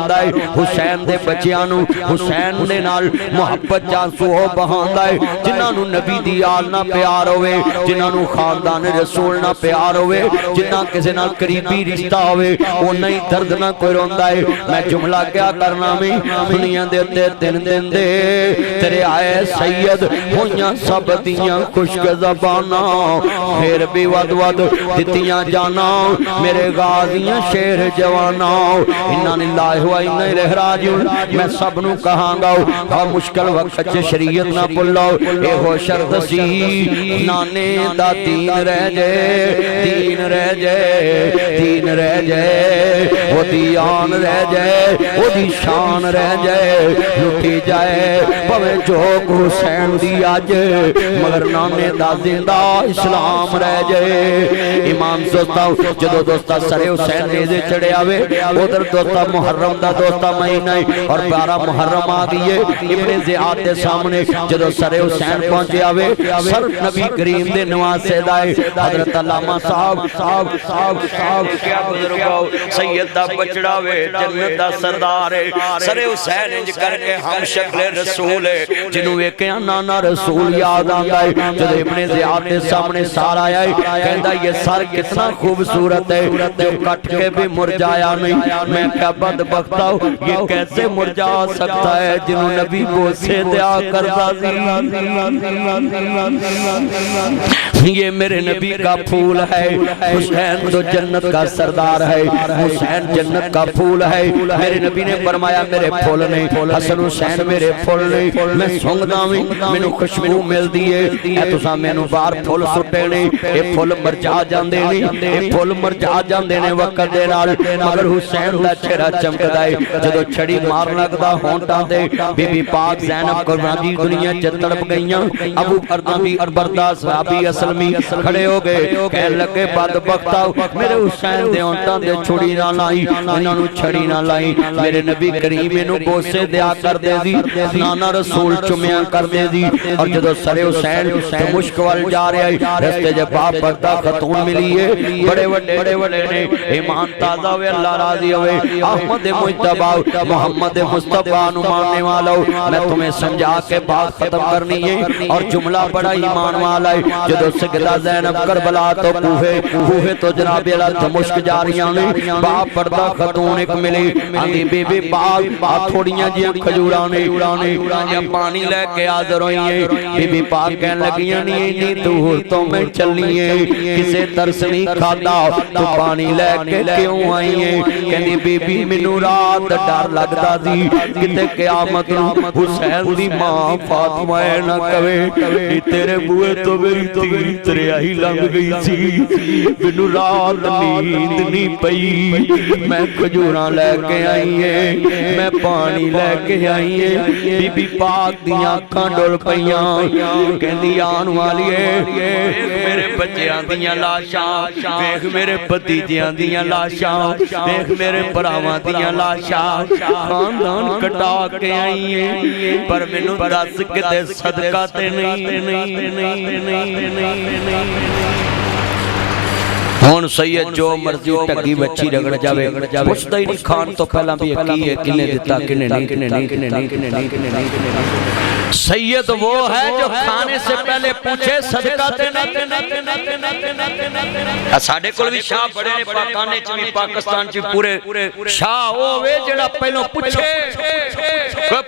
ہوندہ ہے حسین دے بچیانو حسین دے نال محبت جانسو ہو بہاندہ ہے جنہاں نو نبی دی آل نہ پیار ہوئے جنہاں نو خاندان رسول نہ پیار ہوئے جنہاں کسی نال قریبی رشتہ ہوئے وہ نہیں درد نہ کوئی روندہ ہے میں جملہ کیا کرنا میں دنیا دیتے دن دن دے تیرے آئے سید ہویاں سب دیاں خشک زبانہ پھر بھی ود ود دیتیاں جانا میرے غازیاں شیر جوانا انہاں اللہ ہوا انہاں رہ راجون میں سب نو کہاں گا ہاں مشکل وقت چے شریعت نہ پلو اے ہو شرط سی نانے دا دین رہ جائے دین رہ جائے دین رہ جائے وہ دیان رہ جائے وہ دی شان رہ جائے لٹی جائے پوے جوک حسین دی آج مگر نانے دا زندہ اسلام رہ جائے امام سوستا جدو دوستا سرے حسین نیزے چڑے آوے ادھر دوستا محرم دا دوستا مہینہ اور 12 محرم آگئیے ابن زیاد دے سامنے جدو سرے حسین پہنچے آوے سر نبی کریم دے نواز سے دائے حضرت علامہ صاحب کیا بزرگاؤ سید دا بچڑاوے جنت دا سردارے سرے حسین انج کر کے ہم شکل رسول ہے جنہوں ایک نانا رسول یاد آنگا ہے جدو ابن زیاد دے سامنے سار آیا ہے کہندہ یہ سر کتنا خوبصورت ہے جو کٹ کے بھی مرجایا نہیں میں کیا بدبختہ ہوں یہ کیسے مرجا سکتا ہے جنہوں نبی کو سے دیا کرتا یہ میرے نبی کا پھول ہے حسین تو جنت کا سردار ہے حسین جنت کا پھول ہے میرے نبی نے فرمایا میرے پھول نہیں حسن حسین میرے پھول نہیں میں سنگدہ میں میں خوشبو مل دیئے اے تو سا میں بار پھول سٹے نہیں اے پھول مرجا جان دینے اے پھول مرجا جان دینے وقت دے نال مگر حسین دا چہرہ چمک دائے جدو چھڑی مار لگدا ہونٹا دے بی بی پاک زینب قربان دی دنیا چتڑپ گئیاں ابو بردی بردہ صحابی اسلمی کھڑے ہو گئے کہہ لگے بدبختہ میرے حسین دے ہونٹا دے چھڑی نہ لائی انہوں نے چھڑی نہ لائی میرے نبی کریم انہوں بوسے دیا کر دے دی نانا رسول چمیاں کر دے دی اور جدو سر حسین تو مشکوال جا رہے ہیں رستے جب باپ بردہ خاتون ملی ہے بڑے وڈے نے ایمان تازہ ہوئے اللہ راضی ہوئے احمد مجتبہ محمد مصطفیٰ نو ماننے والا میں تمہیں سمجھا کے بات ختم کرنی ہے اور جملہ بڑا ایمان والا ہے جدو سگدہ زینب کربلا تو کوہے تو جناب اللہ مشک جاریاں نے باپ بردہ خاتون ایک ملی آندھی بی بی باپ تھوڑیاں جیاں کھجورانے یا پانی لے کے آدر ہوئی ہیں بی بی پاک کہنے لگیاں نہیں دور تو میں چلی ہیں کسے ترس نہیں کھاتا تو پانی لے کے کیوں آئی ہیں کہنی بی بی منو رات ڈر لگتا دی کتے قیامت حسین دی ماں فاطمہ نہ کہے تیرے بوئے تو میری تیر ترے آئی لنگ گئی سی منو رات نیند نہیں پئی میں کھجوراں لے کے آئی ہیں میں پانی لے کے آئی ہیں بی بی پاک دیاں کھان ڈول پئیاں کہندی آن والی ہے میرے بچیاں دیاں لاشاں دیکھ میرے بھتیجیاں دیاں لاشاں دیکھ میرے بھراواں دیاں لاشاں خاندان کٹا کے آئی ہیں پر مینوں دس کتے صدقہ تے ہون سید جو مرضی ٹکی بچی رگڑ جاوے پوچھتا ہی نہیں کھان تو پہلا بھی یقین ہے کنے دیتا کنے نہیں سید وہ ہے جو کھانے سے پہلے پوچھے صدقہ تے ساڑھے کل بھی شاہ بڑے نے پاکانے چمی پاکستان چی پورے شاہ ہوئے جڑا پہلوں پوچھے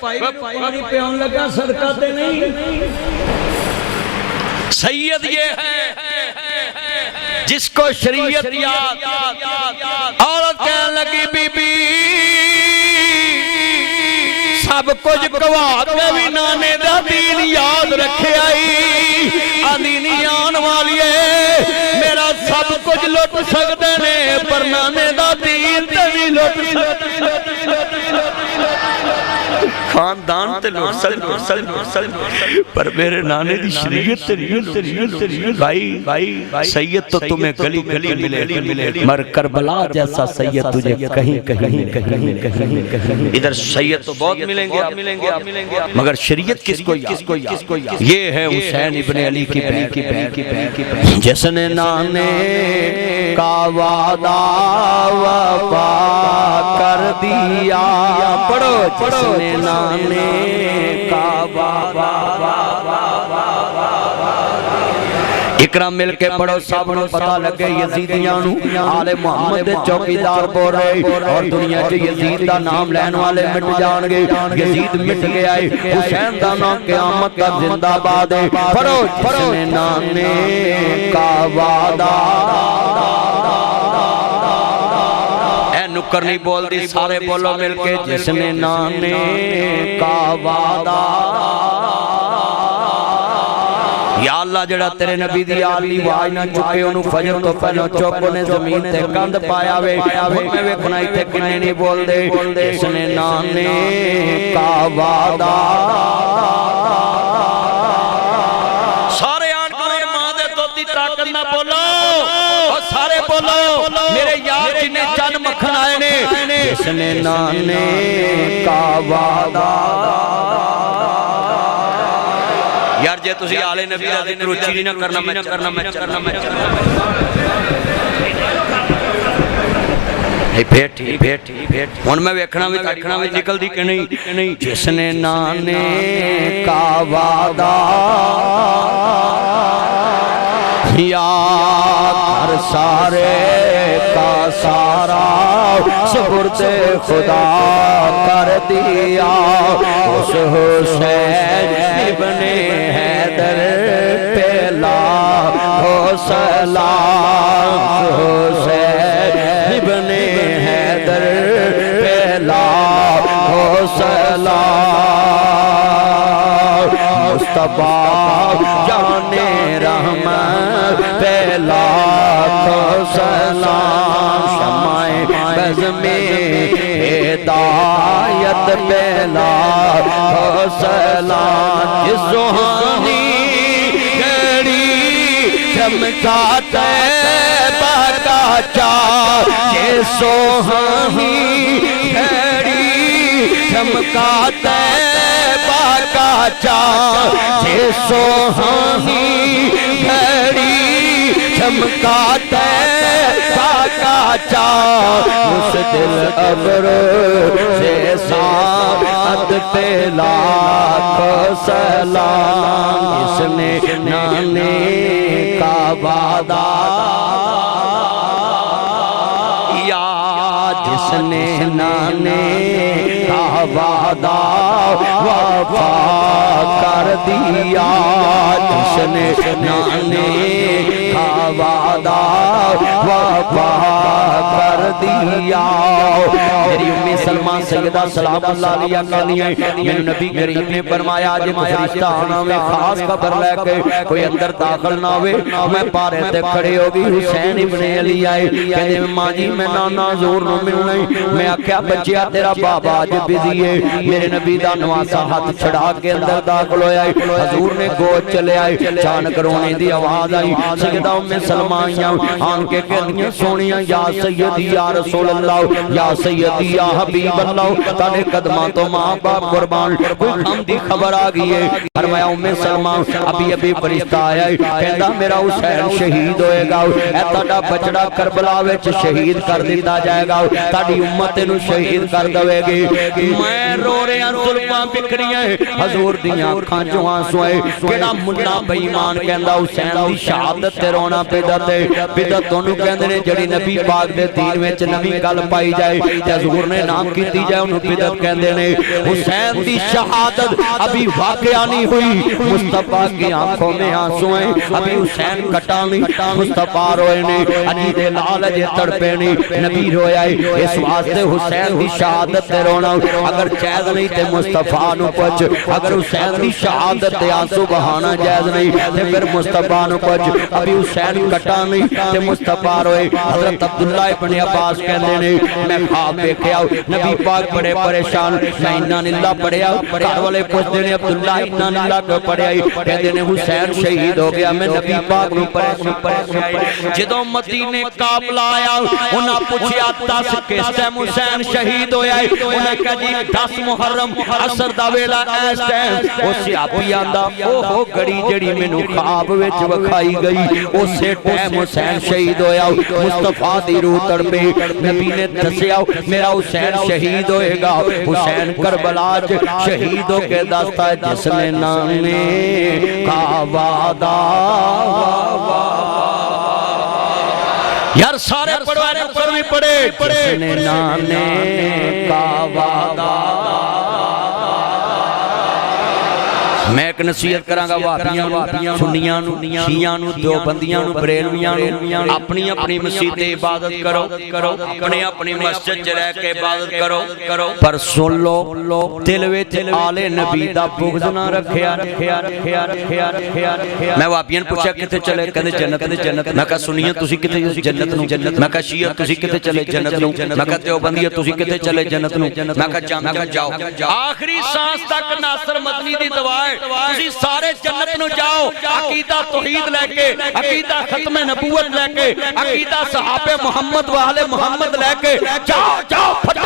پانی پیان لگا صدقہ تے نہیں سید یہ ہے جس کو شریعت یاد عورت کہنے لگی بی بی سب کچھ گوا کے بھی نانے دا دین یاد رکھے آئی آدینی آن والی ہے میرا سب کچھ لٹ سکتے نے پر نانے دا دین تے بھی لٹ خاندان تے لوٹ سکتے پر میرے نانے دی شریعت تے بھائی سید تو تمہیں گلی گلی ملے مر کربلا جیسا سید تجھے کہیں ادھر سید تو بہت ملیں گے مگر شریعت کس کو یاد یہ ہے حسین ابن علی کی بہن جس نے نانے کا وعدہ وفا کر دیا پڑھو جس نے نانے کعبہ اکرام مل کے پڑھو سب نو پتہ لگے یزیدیاں نو آل محمد دے چوکیدار بول رہے اور دنیا چ یزید دا نام لین والے مٹ جان گے یزید مٹ گیا ہے حسین دا نام قیامت تک زندہ باد ہے پڑھو جس نے نانے کعبہ اے نکر نہیں بول دی سارے بولو مل کے جس نے نانے کعبہ یا اللہ جڑا تیرے نبی دی آلی واج نہ چکے انہوں فجر تو پہلو چوکوں نے زمین تے کند پایا وے میں ویکھنا تے کنے نہیں بول دے اس نے نانے کعبہ دا سارے آن کرے ماں دے تو دی طاقت نہ بولو اور سارے بولو میرے یار جنہیں چند مکھن آئے نے اس نے نانے کعبہ دا یار جے تسی آلے نبی دا ذکر اچھی نہیں کرنا میں بیٹھ ہن میں ویکھنا وچ نکل دی کہ نہیں جس نے نانے کعبہ دا یاد ہر سارے کا سارا سپرد خدا کر دیا اس حسین ابن حیدر پہ لاکھوں سلام حسین ابن حیدر پہ لاکھوں سلام مصطفیٰ جان رحمت پہ لاکھوں سلام شمع بز میں ہدایت پہ لاکھوں سلام جس روحانی گھڑی چمکاتا باقا چار جس روحانی گھڑی چمکاتا باقا چار جس روحانی گھڑی چمکاتا باقا چار اس دل ابر سے ساتھ پہ لاکھوں سلام اس نے نانے کعبہ دا یا جس نے نانے کعبہ دا وفا کر دیا جس نے نانے کعبہ دا وفا کر دیا میری امی سلمہ سیدہ سلام اللہ علیہ کہنی ہے میرے نبی کریم نے فرمایا جب فرشتہ آنا میں خاص خبر لے کے کوئی اندر داخل نہ ہوئے میں پارے تے کھڑے ہوگی حسین ابن علی آئے کہنے ماں جی میں نانا زور نو ملنا میں آکھیا بچیا تیرا بابا آج بزی ہے میرے نبی دا نواسا ہاتھ چھڑا کے اندر داخل ہویا ہے حضور نے گوچ چلے آئے چانک رونے دی آواز آئی سیدہ ام سلمہ آئیاں آن کے کہنیاں سونیاں یا سیدی یا رسول اللہ یا سیدی یا حبیب اللہ تانے قدمہ تو ماں باپ قربان کوئی ہم دی خبر آگئی ہے فرمایا ام سلمہ ابھی فرشتہ آیا ہے کہندہ میرا حسین شہید ہوئے گا اے تاڑا بچڑا کربلا وچ شہید کر دیتا جائے گا تاڑی امت نو شہید کر دوے گی میں رو رہے ہیں ظلمہ بکری ہیں حضور دیاں کھانچوں آنسوئے کیڑا منہ بیمان کہندہ حسین دی شہادت تے رونا پیدت ہے بدت دونوں کہندے نے جڑی نبی پاک دے دین وچ نبی گل پائی جائے تے حضور نے نام کیتی جائے انہوں بدت کہندے نے حسین دی شہادت ابھی واقعہ نہیں ہوئی مصطفیٰ کی آنکھوں میں آنسو ہیں ابھی حسین کٹا نہیں مصطفیٰ روئے نہیں علی دے لال جے تڑپے نہیں نبی رویا ہے اس واسطے حسین دی شہادت تے رونا اگر جائز نہیں تے مصطفیٰ نو پچ اگر حسین دی شہادت تے آنسو بہانا جائز نہیں تے پھر مصطفیٰ نو پچ ابھی حسین کٹا نہیں تے مصطفیٰ روئے حضرت عبداللہ ابن عباس کہندے نے میں خواب دیکھے آؤ نبی پاک بڑے پریشان میں انہاں اللہ پڑھے آؤ گھر والے پوچھتے نے عبداللہ انہاں اللہ کو پڑھے آئی کہندے نے حسین شہید ہو گیا میں نبی پاک نو پریشان جدوں مدینے قافلہ آیا انہاں پوچھیا 10 کس ٹائم حسین شہید ہویا ہے انہاں کہا جی 10 محرم عصر دا ویلا اس ٹائم او صحابی آندا او ہو گھڑی جڑی مینوں خواب وچ وکھائی گئی اسے ٹائم حسین شہید ہویا مصطفیٰ دی روح تڑپے نبی نے دسیا میرا حسین شہید ہوئے گا حسین کربلا شہید ہو کے دستا ہے جس نے نانے کا وعدہ یار سارے پڑھوانے پر بھی پڑھے جس نے نانے کا وعدہ میں ایک نصیحت کرانگا وہابیاں سنیاں شیعاں دیوبندیاں بریلویاں اپنی اپنی مسجد عبادت کرو اپنی مسجد جلے کے عبادت کرو پر سن لو دل وچ آل نبی دا بغض نہ رکھیا میں وہابیاں پوچھا کتے چلے کہندے جنت میں کہا سنیاں تسی کتے جنت نو میں کہا شیعہ تسی کتے چلے جنت نو میں کہا دیوبندیہ تسی کتے چلے جنت نو میں کہا جاؤ آخری سانس تک ناصر مدنی دی دعا ہے تسی سارے جنت نو جاؤ عقیدہ توحید لے کے عقیدہ ختم نبوت لے کے عقیدہ صحابہ محمد و اہل محمد لے کے جاؤ پھٹ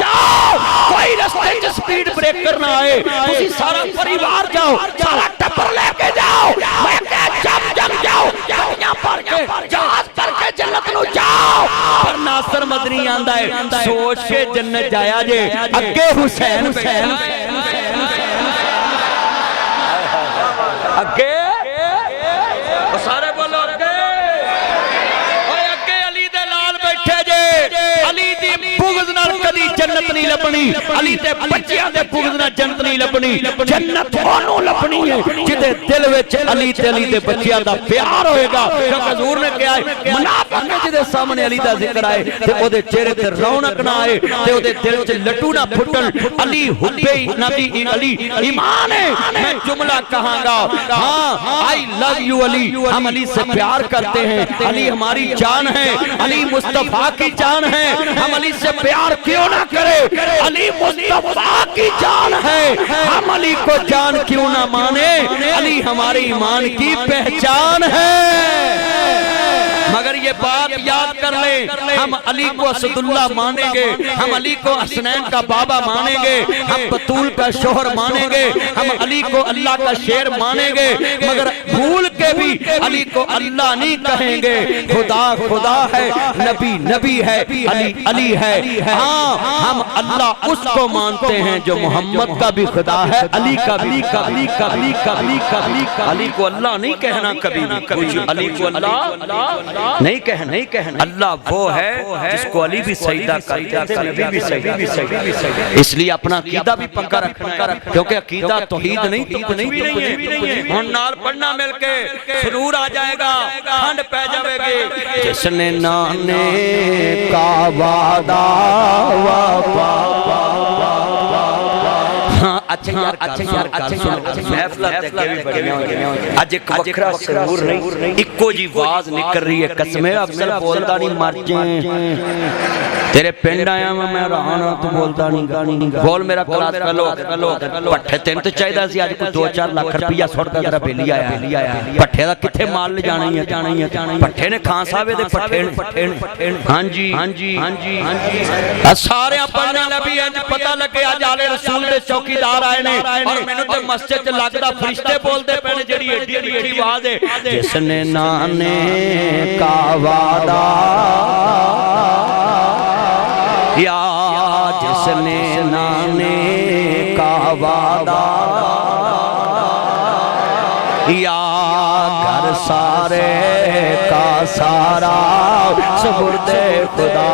جاؤ کوئی رستے چ سپیڈ بریکر نہ آئے تسی سارا پریوار جاؤ سارا ٹبر لے کے جاؤ میں کہ جم جاؤ گاڑیاں پر کے جہاز پر کے جنت نو جاؤ پر ناصر مدنی آندا ہے سوچ کے جنت جایا جے اگے حسین اگے سارے بولو اگے علی دے لال بیٹھے جے علی دی بغض نال کدی جنت نہیں لبنی علی دے بچیاں دے بغض نال جنت نہیں لبنی جنت اونوں لبنی ہے جدے دل وچ علی تے علی دے بچیاں دا پیار ہوئے گا کیونکہ حضور نے کہا ہے منافق نے جدے سامنے علی دا ذکر آئے تے او دے چہرے تے رونق نہ آئے تے او دے دل وچ لٹو نہ پھٹن علی حبے نبی علی ایمان ہے میں جملہ کہاں گا ہاں I love you علی ہم علی سے پیار کرتے ہیں علی ہماری جان ہے علی مصطفیٰ کی جان ہے ہم علی سے پیار کیوں نہ کرے علی مصطفیٰ کی جان ہے ہم علی کو جان کیوں نہ مانے علی ہماری ایمان کی پہچان ہے مگر یہ بات یاد کر لیں ہم علی کو اسد اللہ مانیں گے ہم علی کو حسنین کا بابا مانیں گے ہم بطول کا شوہر مانیں گے ہم علی کو اللہ کا شیر مانیں گے مگر بھول کے بھی علی کو اللہ نہیں کہیں گے خدا ہے نبی ہے علی ہے ہاں ہم اللہ اس کو مانتے ہیں جو محمد کا بھی خدا ہے علی کا بھی علی کو اللہ نہیں کہنا کبھی علی کو اللہ نہیں کہنا اللہ وہ ہے جس کو علی بھی سجدہ کرتے تھے نبی بھی سجدہ اس لیے اپنا عقیدہ بھی پکا رکھنا کیونکہ عقیدہ توحید نہیں تو کچھ بھی نہیں ہے ہم نال پڑھنا مل کے سرور آ جائے گا ٹھنڈ پہ جائے گی جس نے نانے کا وعدہ اچھا آج ایک وکرہ سرور نہیں ایکو جی واز نکر رہی ہے قسمیں افضل بولتا نہیں مر جائیں تیرے پینڈ آیا میں رہانا تو بولتا نہیں بول میرا کلاس پہلو پٹھے تین تو چاہیے دا سی آج کوئی 2-4 لاکھ روپیہ سوڑتا ذرا بیلی آیا پٹھے دا کتھے مال لے جانا ہی ہے پٹھے نے کھان صاحبے دے پٹھے ہاں جی سارے پڑھنے لبی ہیں پتہ لگے آج آلے رسول دے چوکیدار آئے نے اور میں نے تے مسجد لگدا فرشتے بول دے پہنے جڑی ایڈی ایڈی آواز ہے جس نے نانے کا وعدہ یا جس نے نانے کا وعدہ یا گھر سارے کا سارا سپرد خدا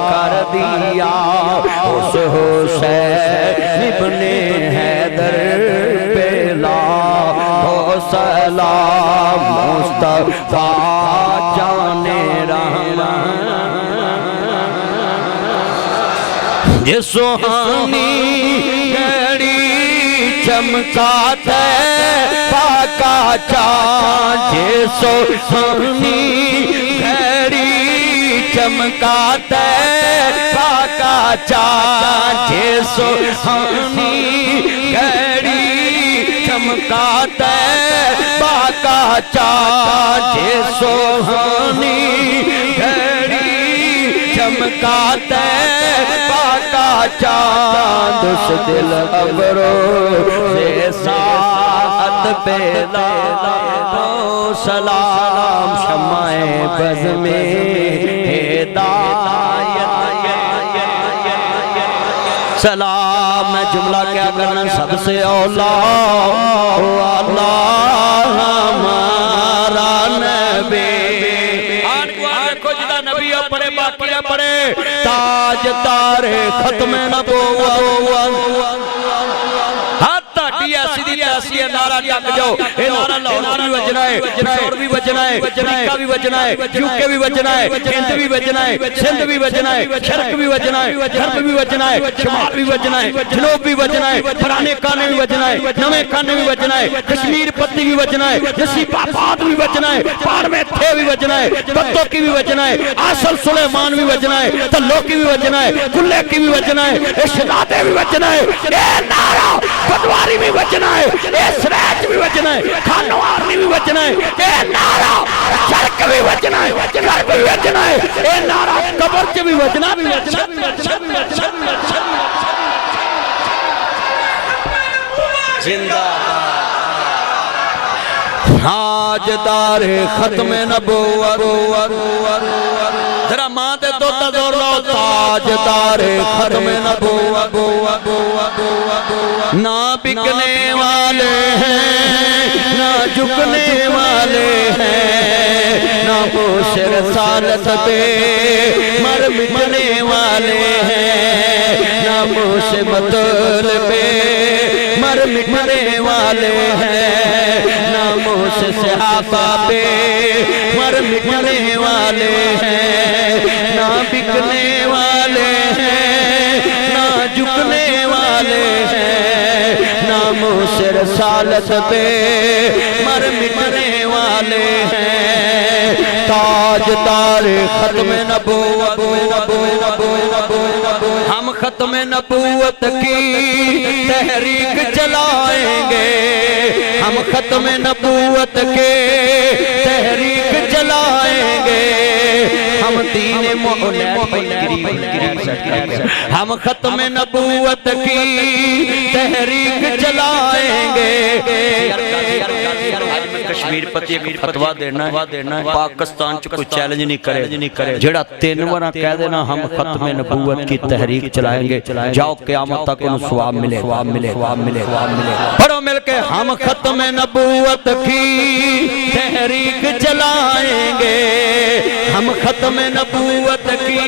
کر دیا اس حسین ابن حیدر پہ لاکھوں سلام مصطفیٰ جان رحمان یہ سہانی گھڑی چمکاتا پاکا چاند یہ سہانی گھڑی چمکاتا پاکا چاند یہ سہانی گھڑی چمکاتا پاکا چاند یہ سہانی گھڑی چمکاتا پاکا چاند اس دل ابرو سے ساتھ بیلا سلام شمع بز میں ہدایت سلام میں جملہ کیا کرنا سب سے اولا اللہ ہمارا نبی آن کو آگے جدا نبی پڑے باقی نہ پڑے تاج تار ختم نبوت سیدھی نعرہ ٹک جاؤ اے نعرہ لاہور بھی بجنا ہے پشور بھی بجنا ہے امریکہ بھی بجنا ہے یوکے بھی بجنا ہے ہند بھی بجنا ہے سندھ بھی بجنا ہے شرق بھی بجنا ہے غرب بھی بجنا ہے شمال بھی بجنا ہے جنوب بھی بجنا ہے پرانے کانے بھی بجنا ہے نوے کانے بھی بجنا ہے کشمیر پتی بھی بجنا ہے نصیب آباد بھی بجنا ہے پار میں تھے بھی بجنا ہے بتوں کی بھی بجنا ہے آصل سلیمان بھی بجنا ہے تلو کی بھی بجنا ہے کلے کی بھی بجنا ہے شہزادے بھی بجنا ہے اے نعرہ پٹواری بھی بجنا ہے اے سریج بھی بجنا ہے کھانوارنی بھی بجنا ہے اے نعرہ شرک بھی بجنا ہے غرب بھی بجنا ہے اے نعرہ قبر سے بھی بجنا بھی بجنا زندہ تاجدار ختم نبوت ذرا ماں دے دو تزور لو تاجدار ختم نبوت نہ بکنے والے ہیں نہ جھکنے والے ہیں نہ پوش رسالت پہ مر مٹنے والے ہیں نہ پوش مطلب پہ مر مٹنے والے ہیں نہ پوش صحابہ پہ مر مٹنے والے ہیں نہ بکنے والے ہیں نہ جھکنے والے ہیں ناموس رسالت پہ مر مٹنے والے ہیں تاجدار ختم نبوت ہم ختم نبوت کی تحریک چلائیں گے ہم ختم نبوت کے تحریک چلائیں گے ہم دین ہم ختم نبوت کی تحریک چلائیں گے کشمیر پتی ایک فتوہ دینا ہے پاکستان چ کوئی چیلنج نہیں کرے جڑا 3 ورہ کہہ دینا ہم ختم نبوت کی تحریک چلائیں گے جاؤ قیامت تک انہوں ثواب ملے پڑھو مل کے ہم ختم نبوت کی تحریک چلائیں گے ہم ختم نبوت کی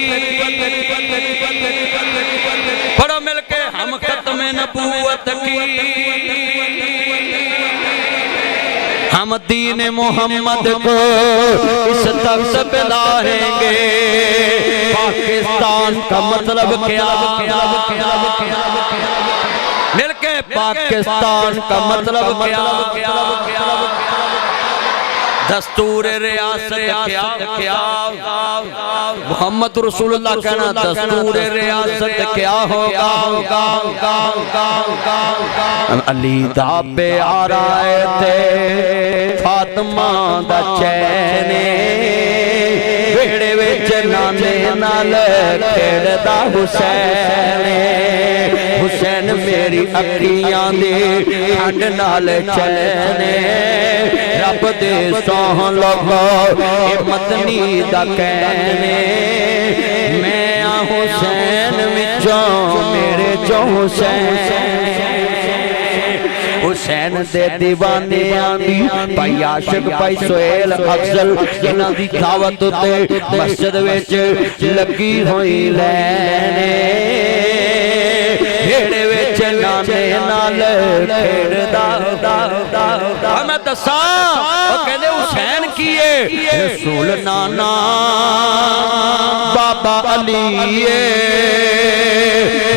پڑھو مل کے ہم ختم نبوت کی ہم دین محمد کو اس تخت پہ لائیں گے پاکستان کا مطلب کیا مل کے پاکستان کا مطلب کیا دستور ریاست کیا محمد رسول اللہ کہنا دستور ریاست کیا ہوگا علی دا پہ آ رہے تھے فاطمہ دا چینے بیڑے وچ نانے نال کھیڑدا حسین میری اکھیاں دی ٹھنڈ نال چینے رب دے سوہن لگو اے مدنی دا کہنے میں حسین وچوں میرے جو حسین دے دیوانے آندی پائی عاشق پائی سہیل افضل انہاں دی دعوت تے مسجد وچ لگی ہوئی لینے بھیڑے وچ نانے نال کھیڑدا ہمیں دساں وہ کہنے حسین کیے رسول نانا بابا علی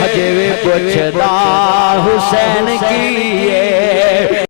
حجے وے پوچھدا حسین کیے